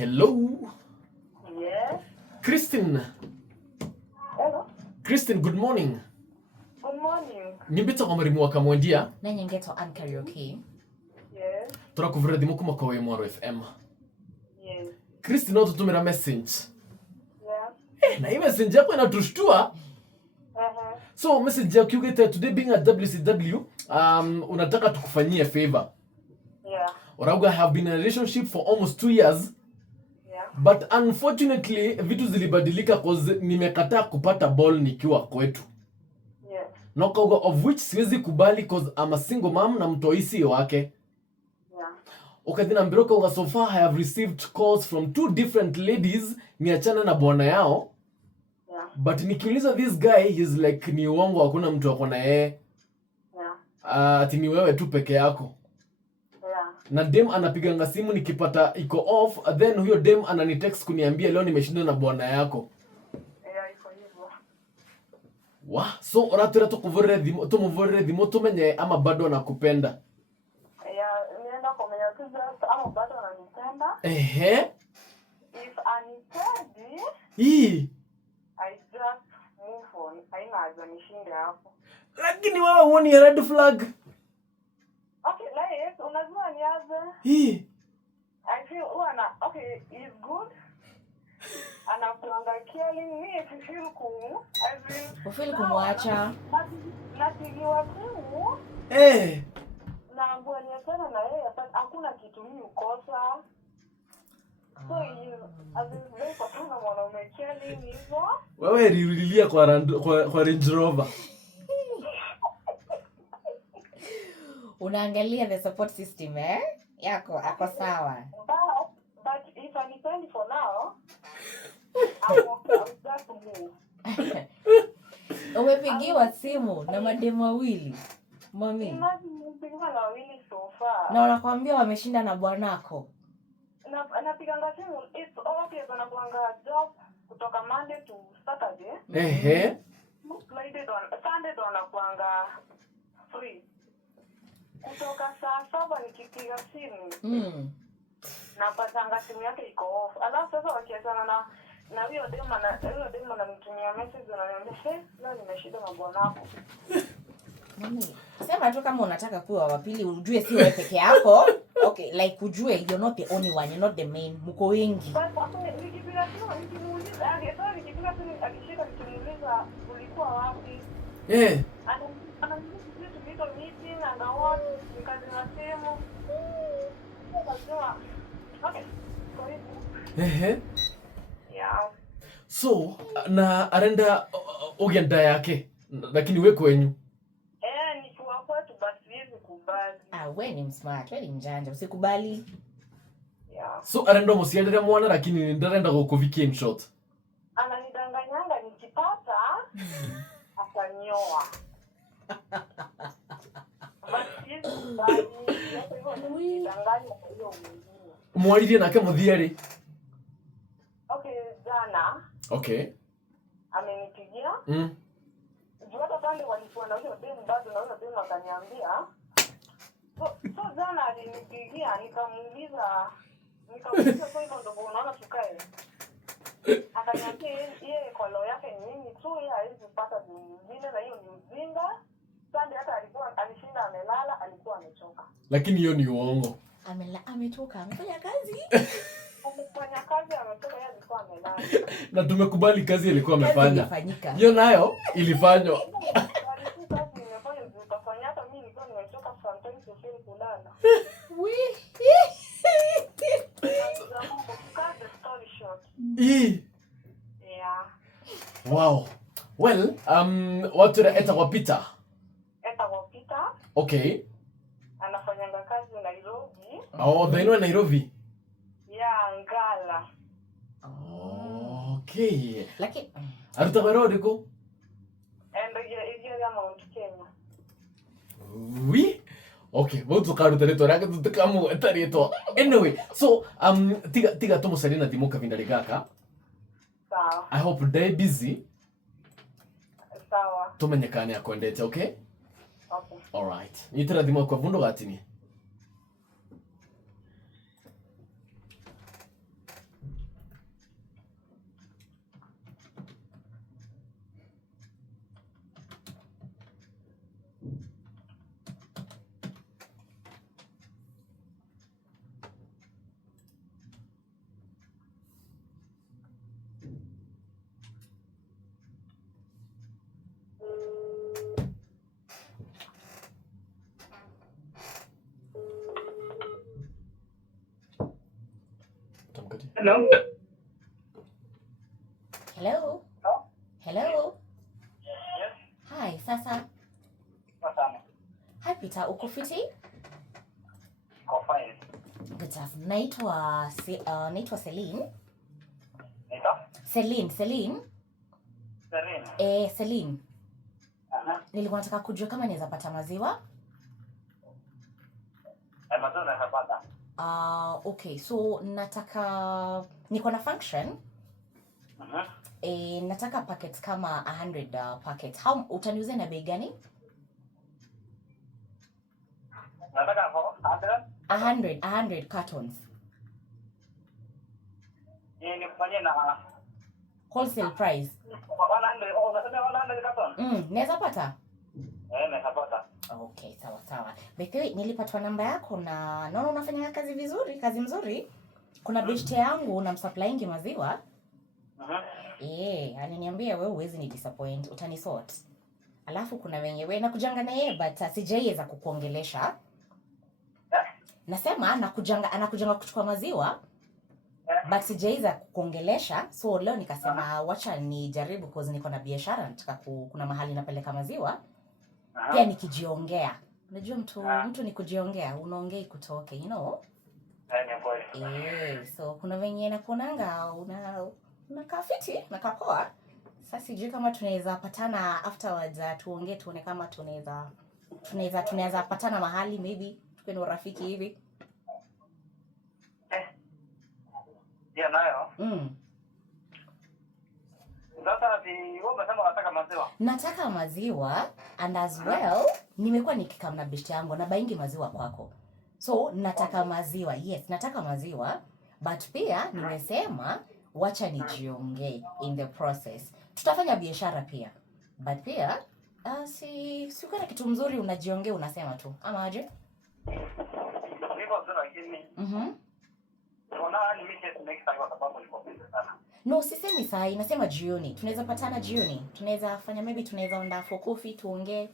Hello. Yes. Christine. Hello. Christine, good morning. Good morning. Nimbita kwa mwarimu wa kamwendia. Nanyi ngeto an karaoke. Yes. Turakuvira thimu kuma kwa Mwaro FM. Yes. Christine, no tutumira message. Yeah. Na hii message yako inatushtua. So message yako kiugete today being at WCW, unataka tukufanyie favor. Yeah. Orauga have been in a relationship for almost 2 years. Yeah. But unfortunately vitu zilibadilika cause nimekataa kupata ball nikiwa kwetu. Yes. Nokauga of which siwezi kubali cause I'm a single mom na mtoisi wake. Yeah. Ukadina mbiroka uga so far I have received calls from 2 different ladies niachana na bwana yao. Yeah. But nikiuliza this guy he's like ni uongo, hakuna mtu ako na yeye. Yeah. Ati ni wewe tu peke yako. Yeah. Na dem anapiganga simu nikipata iko off, then huyo dem ananitext kuniambia leo nimeshinda na bwana yako. Yeah, iko hivyo. So oratira tumuvorere thimo tumenye ama bado anakupenda. Yeah, nienda kumenya tu just ama bado ananipenda. If anipendi, I just move on. Haina haja nishinde hapo. Lakini wewe huoni red flag? Okay, like unajua niaze? I feel okay, he's good. Anakuanga caring me if you feel cool. Ufeel kumwacha. Natigiwa tu. Na ambua niachana na yeye, hakuna kitu mimi ukosa. So very kwa mwanaume caring hivyo. Wewe rirulilia kwa Range Rover. Unaangalia the support system yako ako sawa. But if I depend for now, I will just move. Umepigiwa simu na mademu wawili. Mami. Nimepigiwa na wawili so far. Na wanakuambia wameshinda na bwanako. Napiganga simu, it's okay, wanakuanga job kutoka Monday to Saturday. Sunday ndo wanakuanga free. Kutoka saa 7 nikipiga simu. Napatanga simu yake iko off. Alafu sasa wakiachana na huyo demo ananitumia message ananiambia, leo nimeshinda na bwanako. Mami, sema tu kama unataka kuwa wa pili ujue si wewe peke yako. Okay, like ujue you're not the only one, you're not the main. Mko wengi. Nikipiga simu nikimuuliza, nikipiga simu akishika nikimuuliza ulikuwa wapi? Ananiambia tulikuwa meeting and what nikazima simu. Okay. Yeah. So na arenda ogenda yake lakini wewe kwenyu. Nikiwa kwetu basi hivi kubali. Wewe ni smart, wewe ni mjanja, usikubali. Yeah. So arenda musiendere mwana lakini ndarenda kukuvikia in short. Ananidanganyanga nikipata atanioa. Basi hivi kubali. Mwalirie nake muthiari. Okay, jana. Okay. Amenipigia. Hata pande walikuwa na huyo demu bado na huyo demu akaniambia. So jana alinipigia nikamuuliza kwa hivyo ndio unaona tukae. Akaniambia yeye kwa leo yake ni nini tu yeye hawezi kupata nyingine na hiyo ni ujinga. Sunday hata alishinda amelala, alikuwa amechoka. Lakini hiyo ni uongo. Ametoka, amefanya kazi. Amefanya kazi, ametoka, yeye alikuwa amelala. Na tumekubali kazi ilikuwa amefanya. Hiyo nayo ilifanywa. Wow. Well, watu eta kwa Peter. Okay. Anafanyanga kazi Nairobi. Dhainua Nairobi. Yeah, Ngala. Okay. Lakini aruta wero ndiko? Ya Mount Kenya. Oui. Okay, votu karuta reto rake tutakamu etarieto. Anyway, so tiga tumusalina timoka vindari gaka. Sawa. I hope they busy. Sawa. Tumenyekane akwendete, okay? Okay. All right. Nitira thimo kwa vundo gatini. Hello? Hello? Hello? Hello? Yes? Hi, sasa. Masama. Hi Peter, uko fiti? Ko fine. Good stuff. Naitwa Celine. Nito? Celine. Serene. Celine. Aha. Nilikuwa nataka kujua kama naweza pata maziwa. Maziwa natapata. Okay, so niko na function. Mhm. Nataka packets kama 100 packets. Utaniuzia na bei gani? Nataka for 100 cartons. Ni kufanyia na Wholesale price. 100. Oh, unasema 100 carton? Naweza pata? Natapata. Okay, sawa. Bekewe nilipatwa namba yako na naona unafanya kazi mzuri. Kuna beshte yangu na msupplyingi maziwa. Aliniambia wewe huwezi ni disappoint, utanisort. Alafu kuna wenyewe nakujanga na yeye but sijaiweza kukuongelesha. Nasema anakujanga kuchukua maziwa. But sijaiweza kukuongelesha. So leo nikasema wacha nijaribu cause niko na biashara nataka kuna mahali napeleka maziwa. Pia nikijiongea. Unajua mtu ni kujiongea, unaongea ikutoke, you know? So kuna venye nakuonanga unakaa fiti, unakaa poa. Sasa sijui kama tunaweza patana afterwards tuongee tuone kama tunaweza patana mahali maybe tuwe na urafiki hivi. Nayo. Sasa wewe unasema unataka maziwa? Nataka maziwa and as well nimekuwa nikikam na beshte yangu na baingi maziwa kwako. So nataka maziwa. Yes, nataka maziwa but pia nimesema wacha nijiongee in the process. Tutafanya biashara pia. But pia si kuna kitu mzuri unajiongea unasema tu. Ama aje? Niko zuri lakini. Unaona ni mimi next time kwa sababu niko busy sana. No, sisemi saa hii, nasema jioni. Tunaweza patana jioni. Tunaweza fanya maybe tunaweza onda for coffee tuongee.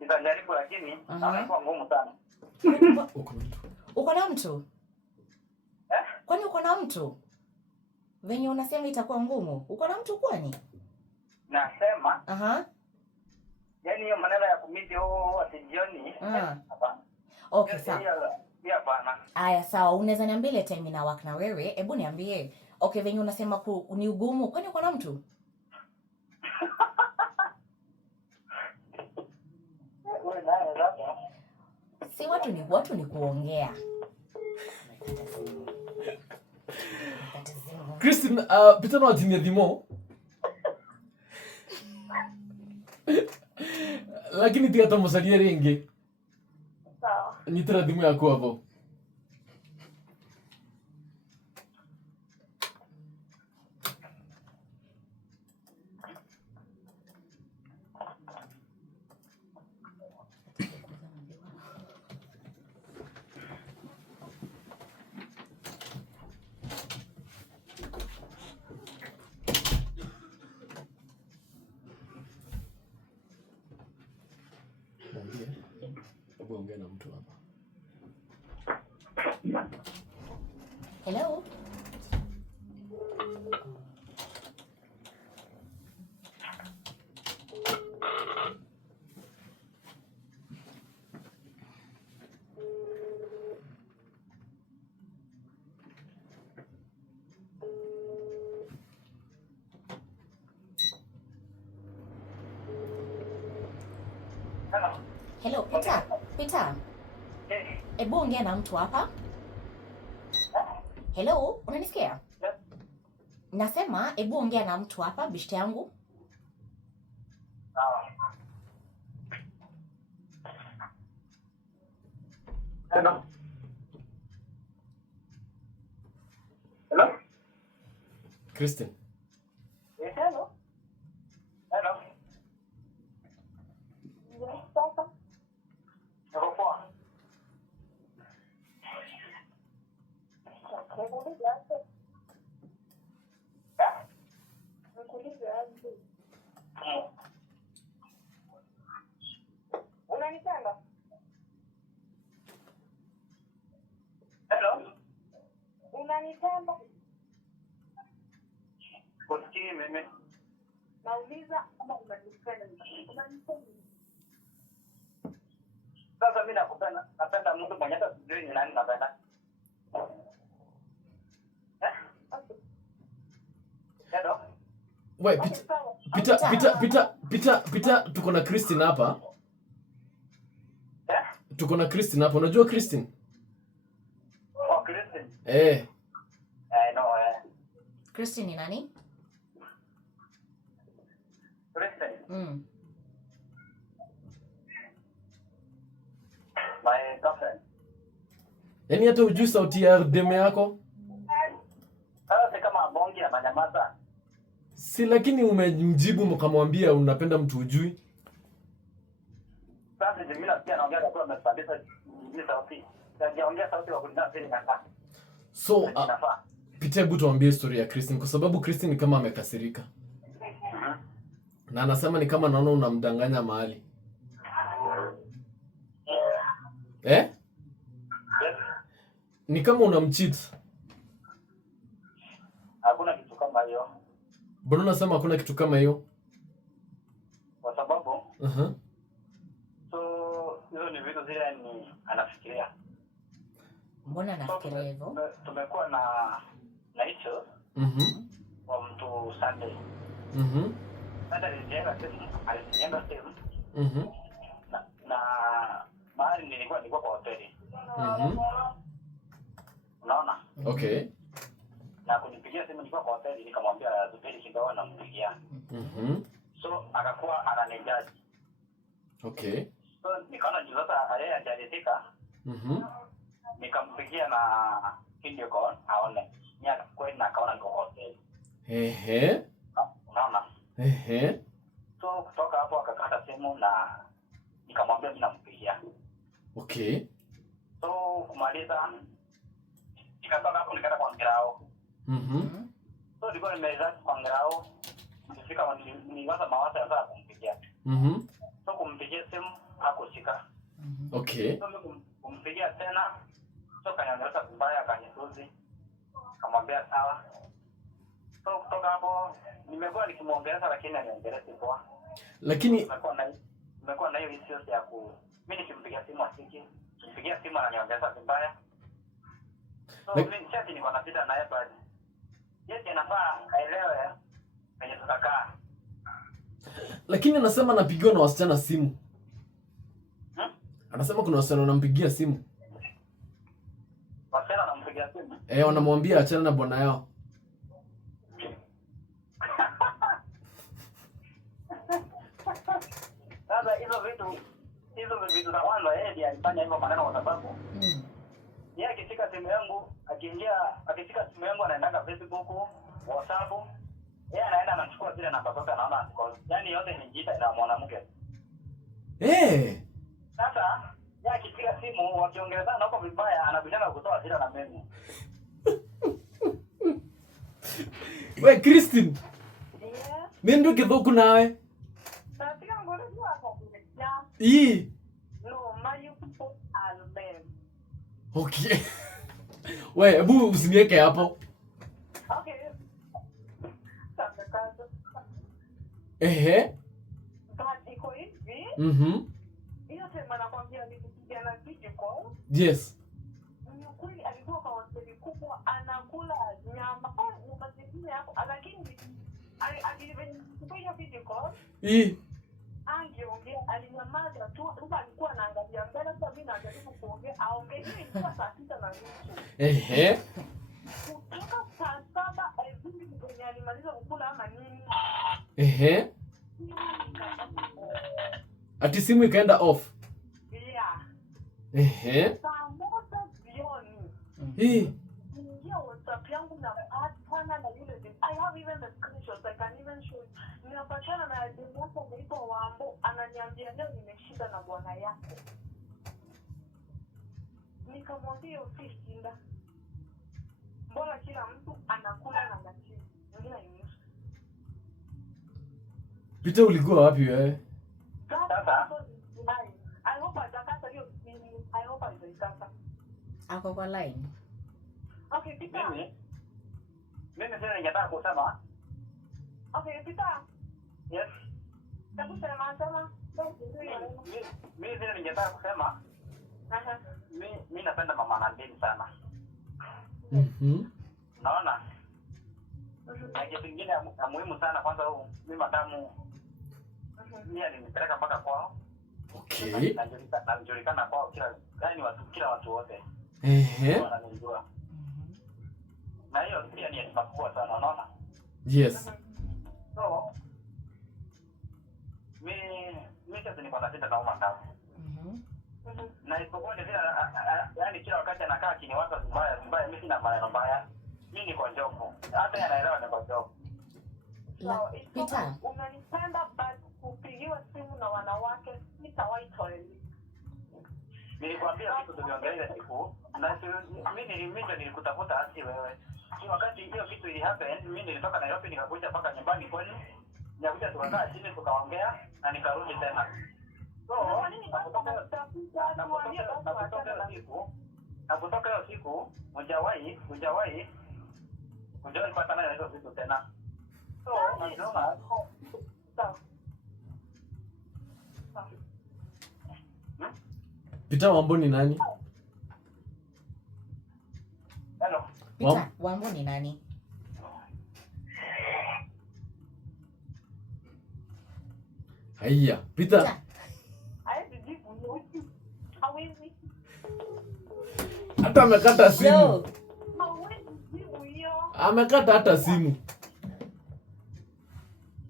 Nitajaribu lakini inakuwa ngumu sana. Uko na mtu? Kwani uko na mtu? Venye unasema itakuwa ngumu. Uko na mtu kwani? Nasema. Yaani hiyo maneno ya kumidi ati jioni. Hapana. Okay, sawa. Yeah, bana. Aya, sawa. Unaweza niambia ile time ina work na wewe? Hebu niambie. Okay, venye unasema ni ugumu. Kwani uko na mtu? Si watu ni kuongea. Christine, Peter no atimia thimo. Lakini tiga tamusalie ringi. Sawa. Nyitira thimu yako hapo. Ongea na mtu hapa. Hello? Hello, Peter. Ebu ongea na mtu hapa. Hello, unanisikia? Nasema ebu ongea na mtu hapa, bishte yangu. Hello. Christine. Hello. Hello. Yes, sasa. Niko poa. unanipenda? Kusikii mimi. Nauliza kama unanipenda. Unanipenda? Sasa mimi nakupenda. Napenda mtu mwenye hata sijui ni nani napenda. Hello? Wait, Peter, tuko na Christine hapa. Tuko na Christine hapa. Unajua Christine? Oh, Christine. I know. Christine ni nani? Christine. My girlfriend. Yaani hata hujui sauti ya deme yako? Sasa kama bongi ya manyamaza. Si lakini umemjibu mkamwambia unapenda mtu hujui. Sasa mimi pia naongea kwa amesababisha ni sauti. Naongea sauti wa kulingana pili nganga. So Peter, hebu tuambie story ya Christine kwa sababu Christine ni kama amekasirika. Na anasema ni kama naona unamdanganya mahali. Yes. Ni kama unamcheat. Hakuna kitu kama hiyo. Mbona unasema hakuna kitu kama hiyo? Kwa sababu so hizo ni vitu zile ni anafikiria. Mbona anafikiria hivyo? Tumekuwa na hicho. Kwa mtu Sunday. Sasa alijenga simu. Na mahali nilikuwa kwa hoteli. Unaona? Okay. Na kunipigia simu nilikuwa kwa hoteli nikamwambia hoteli kidogo nampigia. So akakuwa ananijaji. Okay. So nikaona juu sasa yeye hajaridhika. Nikampigia na video call aone. Nya kweli na akaona niko kwa hoteli. Unaona? So kutoka hapo akakata simu na nikamwambia mimi nampigia. Okay. So kumaliza nikatoka hapo nikaenda kwa Ngerao. So nilikuwa nimeanza kwa Ngerao. Nilifika nilianza mawazo ya kumpigia. So kumpigia simu hakushika. Okay. So kumpigia tena. So kaniambia vibaya kanisuzi. Kamwambia sawa. So kutoka hapo nimekuwa nikimuongeleza lakini anaendelea poa. Lakini nimekuwa na hiyo issue ya mimi nikimpigia simu asiki. Nipigia simu ananiongeza vibaya. So mimi chati niko na shida naye bali. Yeye anafaa aelewe kwenye tutakaa. Lakini anasema anapigiwa na wasichana simu. Anasema kuna wasichana wanampigia simu. Wasichana wanampigia simu? Wanamwambia achana na bwana yao. Sasa hizo vitu za kwanza yeye ndiye alifanya hivyo maneno kwa sababu yeye akishika simu yangu akishika simu yangu anaenda Facebook, WhatsApp, yeye anaenda anachukua zile namba zote anaona yaani yote ni jita na mwanamke. Sasa yeye akishika simu wakiongezana huko vibaya anabishana kutoa hasira na mimi. Wewe Christine. Mimi ndio kidogo nawe. No, my people are men. Okay. Wewe hebu usiniweke hapo. Okay. But iko hivi. Hiyo sema nakwambia nikupigia na video call. Yes. Kweli alikuwa kwa hoteli kubwa anakula nyama. Nyama zingine hapo lakini alivyokupigia video call. Angeongea alinyamaza tu, huwa alikuwa anaangalia mbele. Sasa mimi najaribu kuongea aongee, ilikuwa saa 6:30. Kutoka saa 7 hivi kwenye alimaliza kukula ama nini? Ati simu ikaenda off. Saa 1 jioni. Ingia WhatsApp yangu na hapana na yule I have even the screenshots I can even show you. Ninapatana na demu wako anaitwa Wambo ananiambia leo nimeshinda na bwana yako. Nikamwambia usishinda. Mbona kila mtu anakula na machizi? Ngine ni Peter, ulikuwa wapi wewe? I hope atakata hiyo. I hope atakata. Ako kwa line. Okay, Peter. Mimi sasa ningetaka kusema. Okay, Peter. Yes. Hebu sema. Mimi sasa ningetaka kusema. Mimi napenda mama Nandini sana. Naona. Kitu kingine ya muhimu sana kwanza mimi madamu mimi alinipeleka mpaka kwao. Okay. Najulikana kwao kila watu wote. Wananijua. Na hiyo pia ni heshima kubwa sana, unaona? Yes. So, mimi sasa niko na shida na mama. Na isipokuwa ni vile yani kila wakati anakaa kiniwaza vibaya, mimi sina maneno mbaya. Mimi niko jopo. Hata anaelewa niko jopo. So, Peter, unanipenda but kupigiwa simu na wanawake sitawahi tolerate. Nilikwambia kitu tuliongelea siku na mimi ndio nilikutafuta hadi wewe. Wakati hiyo kitu ili happen, mimi nilitoka Nairobi nikakuja mpaka nyumbani kwenu. Nikakuja tukakaa chini tukaongea na nikarudi tena. So, kutoka hiyo siku hujawahi pata nayo hizo vitu tena. So, unaona? Peter Wambui ni nani? Hello. Peter Wambui ni nani? Haya, Peter. Hata amekata simu. Amekata hata simu.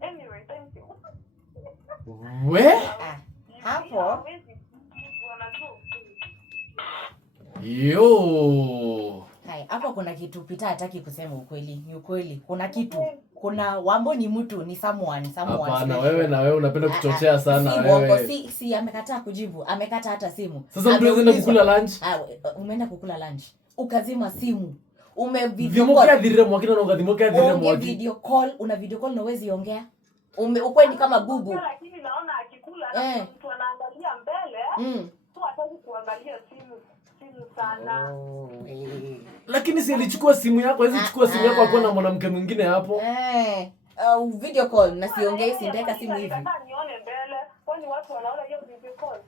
Anyway, thank you. Hapo. Yo. Hai, hapo kuna kitu Peter hataki kusema ukweli. Ni ukweli. Kuna kitu. Kuna Wambui ni mtu, ni someone. Hapana, wewe na wewe unapenda kuchochea sana wewe. Si amekataa kujibu. Amekata hata simu. Sasa mtu anaenda kukula lunch? Umeenda kukula lunch. Ukazima simu. Umevidia dhire mwakina na ukadhimoka dhire mwaki. Una video call na uwezi ongea. Ukweni kama bubu. Lakini naona akikula mtu anaangalia mbele. Tu hataki kuangalia simu sana. Lakini si alichukua simu yako, hizi chukua simu yako akuwa na mwanamke mwingine hapo. Video call na siongei, sindeka simu hivi. Nataka nione mbele. Kwani watu wanaona hiyo video call?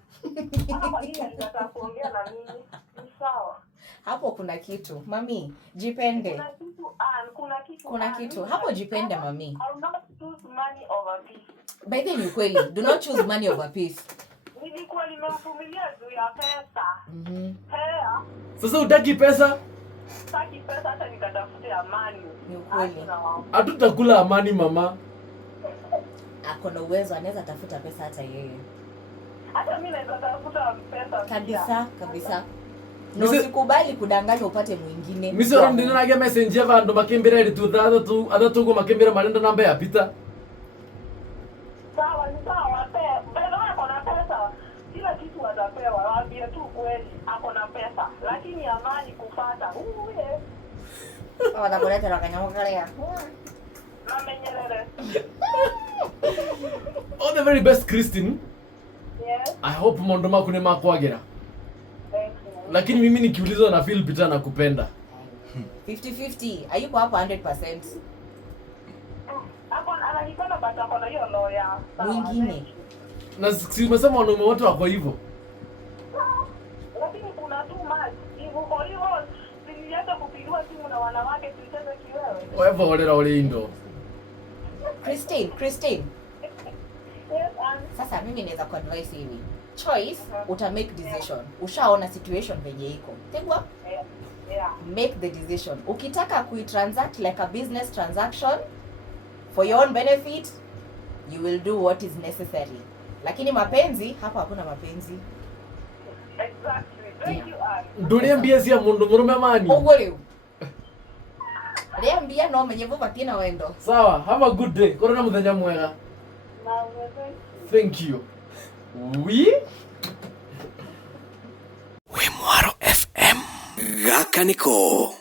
Kwa nini anataka kuongea na mimi? Ni sawa. Hapo kuna kitu. Mami, jipende. Kuna kitu. Hapo jipende mami. I will not choose money over peace. By the way, kweli, do not choose money over peace. Nilikuwa nimemvumilia juu ya pesa. Hea. Sasa utaki pesa? Sitaki pesa hata nikatafute amani. Ni ukweli. Hatutakula amani mama. Ako na uwezo, anaweza tafuta pesa hata yeye. Hata mimi naweza tafuta pesa. Kabisa. Na usikubali kudanganya upate mwingine. Mimi sio ndio nage messenger vandu makembere ri tu adatugo makembere marenda namba ya Peter. Sawa, bado ako na pesa. Kila kitu atapewa, waambie tu kweli, ako na pesa. Lakini amani kupata. Wanakuleta wakanyamukalea. Mamenyelele. All the very best, Christine. Yes. I hope mondo makune makwagera. Thank you. Lakini mimi nikiulizwa na feel Peter nakupenda. 50-50. Hayuko hapo 100%. Hapo ananipenda bata kwa hiyo lawyer. Mwingine. Na si umesema wanaume wote wako hivyo. Lakini kuna tu maji. Hivyo kwa hiyo siliacha kupigwa simu na wanawake tulicheza kiwewe. Wewe olera ole indo. Christine. Yes, Sasa mimi naweza kuadvise hivi. Choice, uta make decision. Ushaona situation venye iko. Tegwa? Yeah. Make the decision. Ukitaka kuitransact like a business transaction for your own benefit, you will do what is necessary. Lakini mapenzi, hapa hakuna mapenzi. Exactly. Thank you, Anne. Dunia mbia ya mundu murume mani. Ogole. Lea mbia no menye vatina wendo. Sawa, have a good day. Korona muthenya mwega. Thank you. Wimwaro FM. Gaka niko.